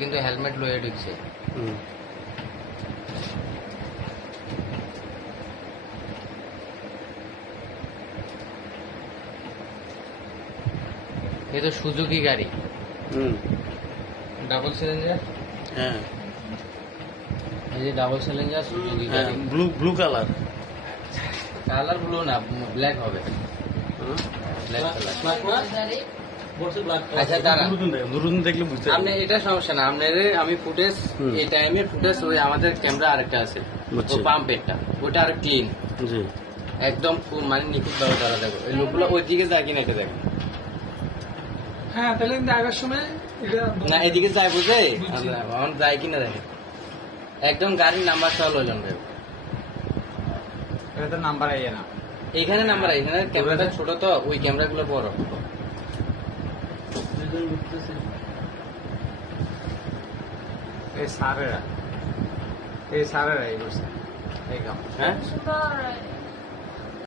কিন্তু হেলমেট লয়ে ঢুকছে। এই তো সুজুকি গাড়ি, ডাবল সিলিন্ডার। হ্যাঁ, এই যে ডাবল সিলিন্ডার সুজুকি গাড়ি। Blue colour. কালার ব্লু না, ব্ল্যাক হবে, ব্ল্যাক কালার। আচ্ছা দাঁড়া, নতুন দেখলে বুঝতে আপনি এটা সমস্যা না, আপনার আমি ফুটেজ এই টাইমের ফুটেজ ওই আমাদের ক্যামেরা আরেকটা আছে, বুঝছি। ও পাম্পেরটা, ওটা আর ক্লিন জি। একদম মানে নিখুঁত ভাবে ধরা যাবে। ওই লোকগুলো ওই দিকে যায় কিনা এটা দেখেন। হ্যাঁ, তাহলে ড্রাইভার সময় না এদিকে যায় বুঝে আমার যায় কিনা দেখেন, একদম গাড়ির নাম্বার সহ লইলাম ভাই। এটা তো নাম্বার আইয়ে না। এইখানে নাম্বার, এখানে ক্যামেরাটা ছোট তো, ওই ক্যামেরা গুলো বড়। এই সারেরা এই করছে এই কাম। হ্যাঁ